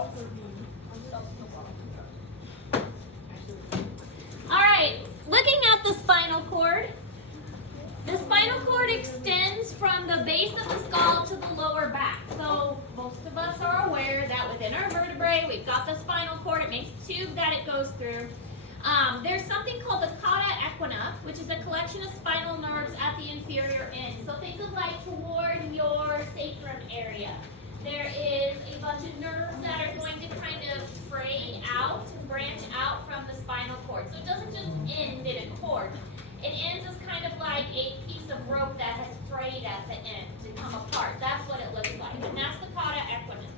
All right, looking at the spinal cord. The spinal cord extends from the base of the skull to the lower back. So most of us are aware that within our vertebrae, we've got the spinal cord. It makes a tube that it goes through. There's something called the cauda equina, which is a collection of spinal nerves at the inferior end. So think of like toward your sacrum area. There is a bunch of nerves that are going to kind of fray out, branch out from the spinal cord. So it doesn't just end in a cord. It ends as kind of like a piece of rope that has frayed at the end to come apart. That's what it looks like, and that's the cauda equina.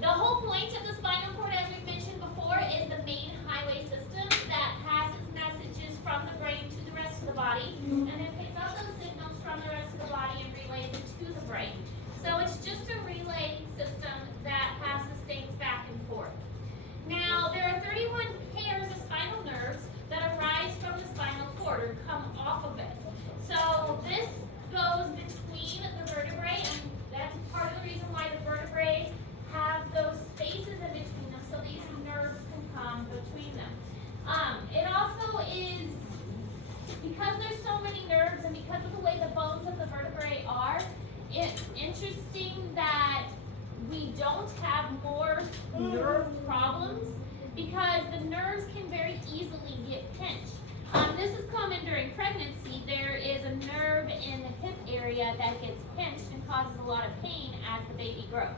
The whole point of the spinal cord, as we've mentioned before, is the main highway system that passes messages from the brain to the rest of the body, and then picks up those signals from the rest of the body and relays it to the brain. So it's just a relay system that passes things back and forth. Now, there are 31 pairs of spinal nerves that arise from the spinal cord or come off of it. So this goes between the vertebrae, and that's part of the reason why the vertebrae have those spaces in between them, so these nerves can come between them. It also is, because there's so many nerves and because of the way the bones of the vertebrae are, it's interesting that we don't have more nerve problems because the nerves can very easily get pinched. This is common during pregnancy. There is a nerve in the hip area that gets pinched and causes a lot of pain as the baby grows.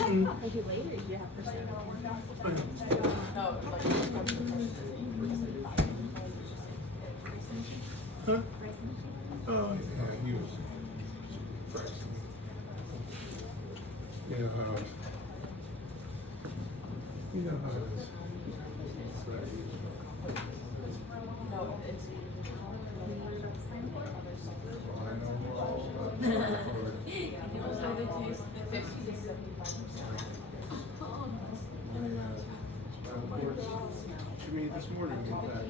I do later, you have first Huh? Oh, yeah, he was fresh. You know how it is. No, it's. Well, I know we're all about the cord. So they taste the 50 to 75%. To me this morning, in fact.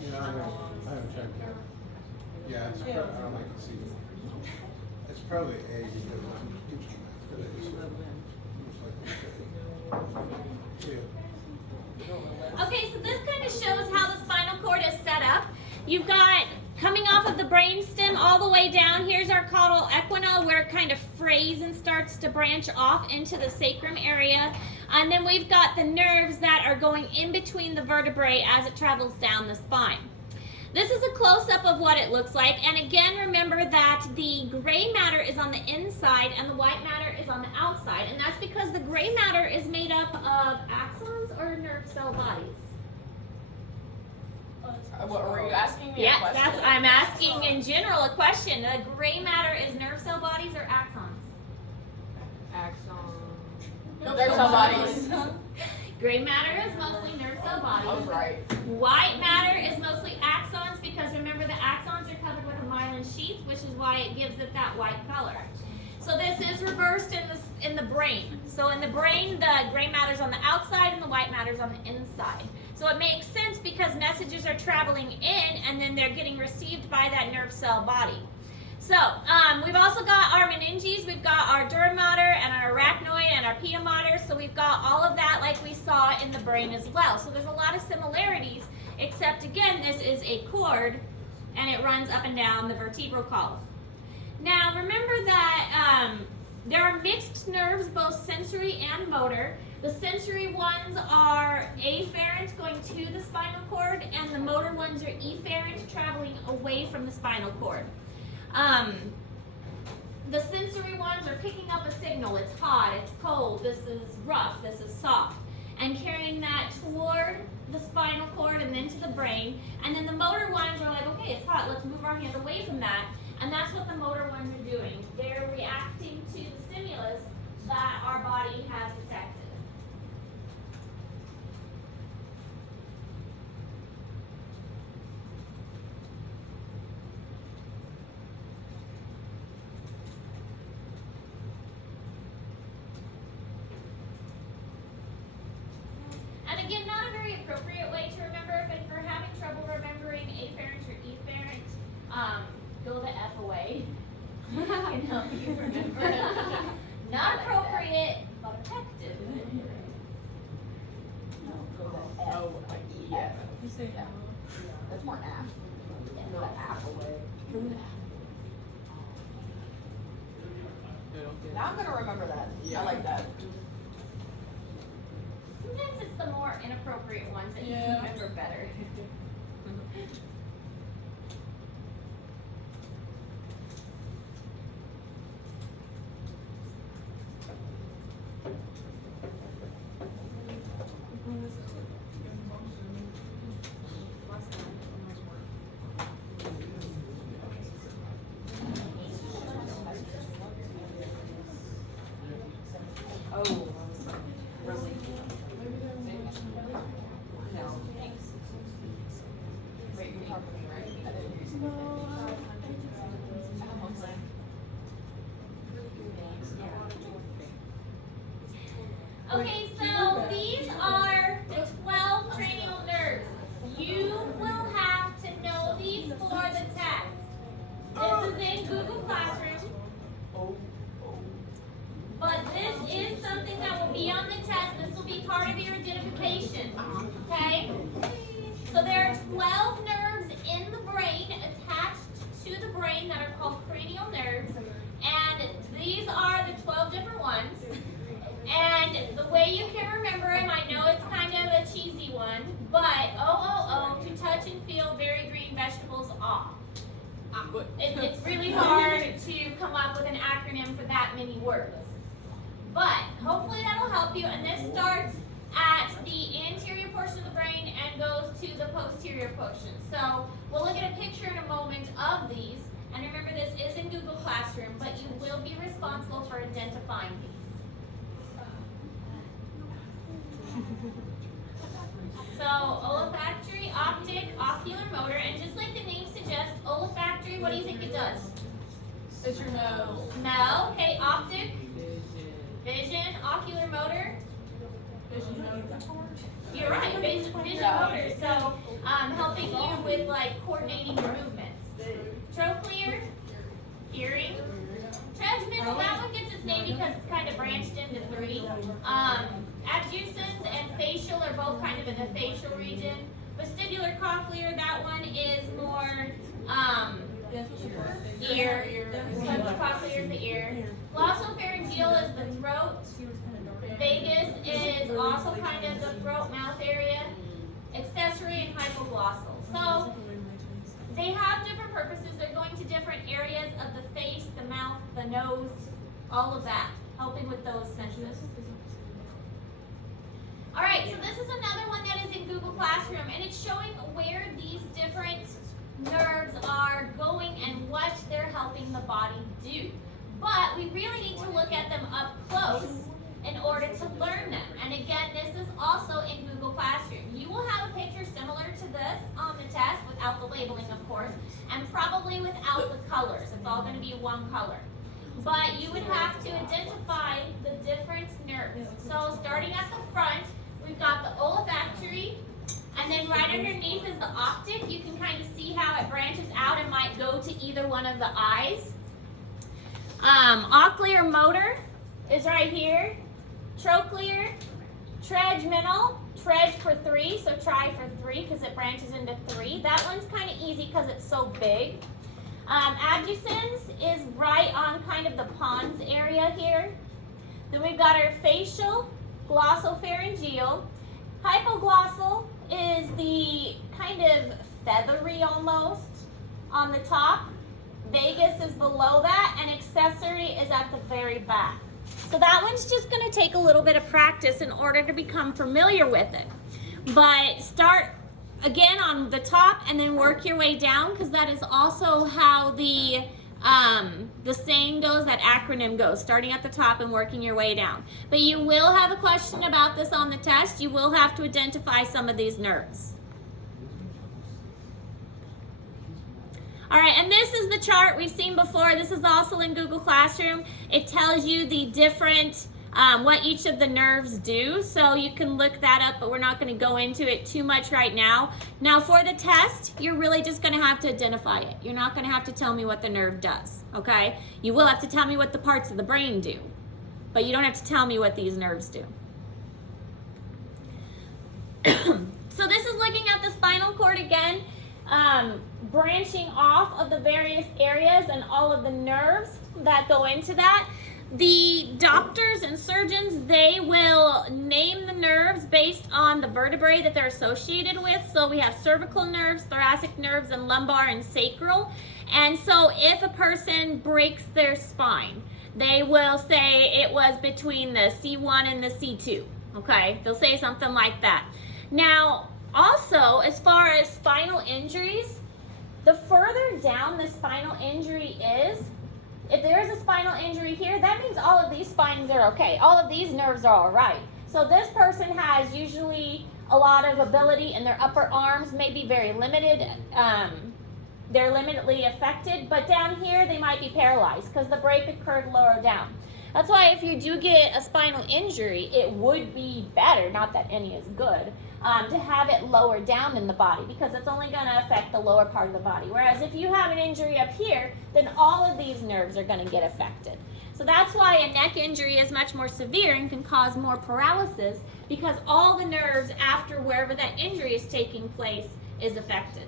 Yeah, I haven't checked yet. Yeah, it's probably, I don't like to see. It's probably A because I'm teaching that today. So yeah. Okay, so this kind of shows how the spinal cord is set up. You've got coming off of the brainstem all the way down. Here's our caudal equina where it kind of frays and starts to branch off into the sacrum area. And then we've got the nerves that are going in between the vertebrae as it travels down the spine. This is a close-up of what it looks like. And again, remember that the gray matter is on the inside and the white matter is on the outside. And that's because the gray matter is made up of axons or nerve cell bodies. What were you asking me? Yes, a question? I'm asking in general a question. The gray matter is nerve cell bodies or axons? Axon. No, there's some bodies. Gray matter is mostly nerve cell I was bodies. right. White matter is mostly axons because remember the axons are covered with a myelin sheath, which is why it gives it that white color. So this is reversed in the brain. So in the brain, the gray matter's on the outside and the white matter's on the inside. So it makes sense because messages are traveling in and then they're getting received by that nerve cell body. So we've also got our meninges, we've got our dura mater and our arachnoid and our pia mater. So we've got all of that like we saw in the brain as well. So there's a lot of similarities, except again, this is a cord and it runs up and down the vertebral column. Now remember that there are mixed nerves, both sensory and motor. The sensory ones are afferent going to the spinal cord, and the motor ones are efferent traveling away from the spinal cord. The sensory ones are picking up a signal. It's hot, it's cold, this is rough, this is soft, and carrying that toward the spinal cord and then to the brain. And then the motor ones are like, okay, it's hot, let's move our hand away from that. And that's what the motor ones are doing. They're reacting to the stimulus that our body has detected. appropriate way to remember, but if you're having trouble remembering afferent or efferent, go the F away. Can help you remember. Not appropriate, but effective. Oh, yeah. You say yeah. That's more app. No, app away. Now I'm gonna remember that. I like that. Sometimes it's the more inappropriate ones that you Yeah. can remember better. Oh, really? No. Wait, you're talking to me, right? I didn't hear you. Okay, so these are the 12 cranial nerves. You will have to know these for the test. This is in Google Classroom, but this is something that will be on the test. This will be part of your identification, okay? So there are 12 nerves in the brain attached to the brain that are called cranial nerves, and these are the 12 different ones. And the way you can remember them, I know it's kind of a cheesy one, but OOO, to touch and feel very green vegetables off. It's really hard to come up with an acronym for that many words. But hopefully that'll help you, and this starts at the anterior portion of the brain and goes to the posterior portion. So we'll look at a picture in a moment of these, and remember this is in Google Classroom, but you will be responsible for identifying these. So olfactory, optic, ocular, motor, and just like the name suggests, olfactory, what do you think it does? It's your nose. Smell, okay, optic, vision, ocular, motor. You're right, vision motor. So helping you with like coordinating your movements. Trochlear, hearing. Trigeminal, that one gets its name because it's kind of branched into three. Adducens and facial are both kind of in the facial region. Vestibular cochlear, that one is more ear. Cochlear is the ear. Glossopharyngeal is the throat. Vagus is also kind of the throat mouth area. Accessory and hypoglossal. So they have different purposes. They're going to different areas of the face, the mouth, the nose, all of that, helping with those senses. All right, so this is another one that is in Google Classroom, and it's showing where these different nerves are going and what they're helping the body do. But we really need to look at them up close in order to learn them. And again, this is also in Google Classroom. You will have a picture similar to this on the test, without the labeling, of course, and probably without the colors. It's all going to be one color. But you would have to identify the different nerves. So starting at the front, we've got the olfactory, and then right underneath is the optic. You can kind of see how it branches out and might go to either one of the eyes. Ocular motor is right here. Trochlear, trigeminal, treg for 3, so try for 3 because it branches into 3. That one's kind of easy because it's so big. Adducens is right on kind of the pons area here. Then we've got our facial, glossopharyngeal. Hypoglossal is the kind of feathery almost on the top. Vagus is below that, and accessory is at the very back. So that one's just going to take a little bit of practice in order to become familiar with it. But start again on the top and then work your way down, because that is also how the saying goes, that acronym goes, starting at the top and working your way down. But you will have a question about this on the test. You will have to identify some of these nerves. All right, and this is the chart we've seen before. This is also in Google Classroom. It tells you the different what each of the nerves do. So you can look that up, but we're not going to go into it too much right now. Now for the test, you're really just going to have to identify it. You're not going to have to tell me what the nerve does, okay? You will have to tell me what the parts of the brain do, but you don't have to tell me what these nerves do. So this is looking at the spinal cord again, branching off of the various areas and all of the nerves that go into that. The doctors and surgeons, they will name the nerves based on the vertebrae that they're associated with. So we have cervical nerves, thoracic nerves, and lumbar and sacral. And so if a person breaks their spine, they will say it was between the C1 and the C2, okay? They'll say something like that. Now, also, as far as spinal injuries, the further down the spinal injury is, if there is a spinal injury here, that means all of these spines are okay. All of these nerves are all right. So this person has usually a lot of ability in their upper arms, maybe very limited. They're limitedly affected, but down here they might be paralyzed because the break occurred lower down. That's why if you do get a spinal injury, it would be better, not that any is good, to have it lower down in the body because it's only going to affect the lower part of the body. Whereas if you have an injury up here, then all of these nerves are going to get affected. So that's why a neck injury is much more severe and can cause more paralysis because all the nerves after wherever that injury is taking place is affected.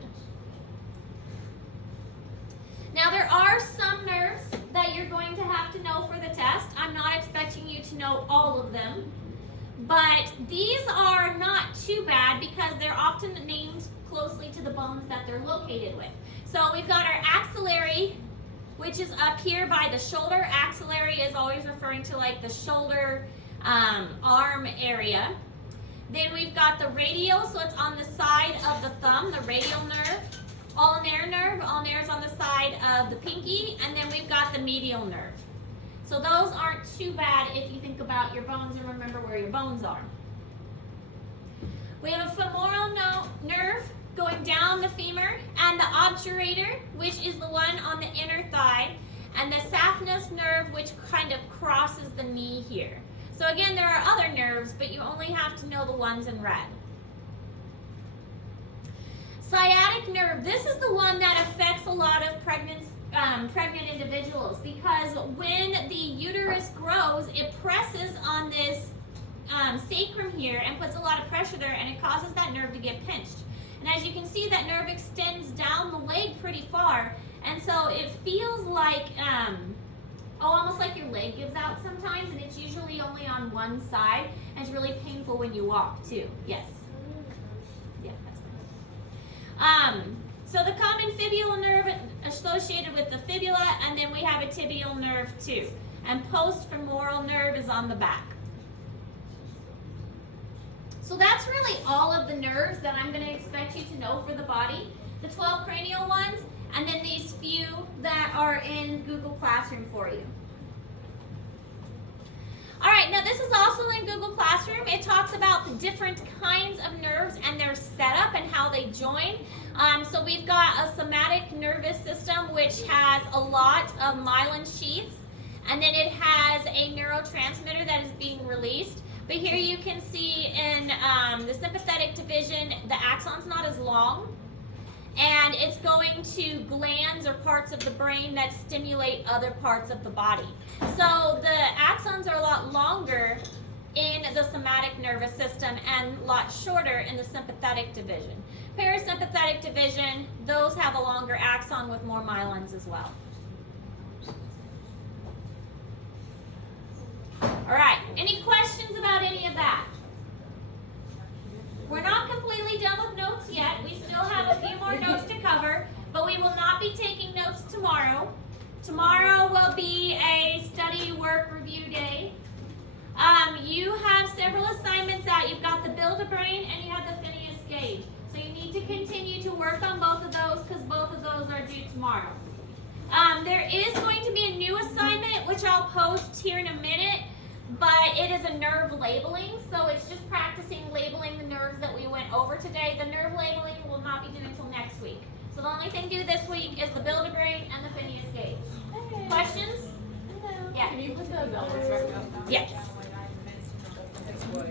Now there are some nerves that you're going to have to know for the test. I'm not expecting you to know all of them, but these are not too bad because they're often named closely to the bones that they're located with. So we've got our axillary, which is up here by the shoulder. Axillary is always referring to like the shoulder arm area. Then we've got the radial, so it's on the side of the thumb, the radial nerve. Ulnar nerve, ulnar is on the side of the pinky, and then we've got the medial nerve. So those aren't too bad if you think about your bones and remember where your bones are. We have a femoral nerve going down the femur, and the obturator, which is the one on the inner thigh, and the saphenous nerve, which kind of crosses the knee here. So again, there are other nerves, but you only have to know the ones in red. Sciatic nerve, this is the one that affects a lot of pregnant individuals because when the uterus grows, it presses on this sacrum here and puts a lot of pressure there, and it causes that nerve to get pinched. And as you can see, that nerve extends down the leg pretty far, and so it feels like, almost like your leg gives out sometimes, and it's usually only on one side, and it's really painful when you walk too. Yes? Yeah, that's fine. So the common fibular nerve associated with the fibula, and then we have a tibial nerve too. And postfemoral nerve is on the back. So that's really all of the nerves that I'm going to expect you to know for the body. The 12 cranial ones, and then these few that are in Google Classroom for you. All right, now this is also in Google Classroom. It talks about the different kinds of nerves and their setup and how they join. So we've got a somatic nervous system, which has a lot of myelin sheaths, and then it has a neurotransmitter that is being released. But here you can see in the sympathetic division, the axon's not as long, and it's going to glands or parts of the brain that stimulate other parts of the body. So the axons are a lot longer in the somatic nervous system and a lot shorter in the sympathetic division. Parasympathetic division, those have a longer axon with more myelins as well. All right, any questions about any of that? We're not completely done with notes yet. We still have a few more notes to cover, but we will not be taking notes tomorrow. Tomorrow will be a study work review day. You have several assignments out. You've got the Build-A-Brain and you have the Phineas Gage. So you need to continue to work on both of those because both of those are due tomorrow. There is going to be a new assignment, which I'll post here in a minute, but it is a nerve labeling, so it's just practicing labeling the nerves that we went over today. The nerve labeling will not be due until next week. So the only thing due this week is the Build-A-Brain and the Phineas Gage. Questions? Hello. Yeah. Can you put the numbers right now? Yes. boy.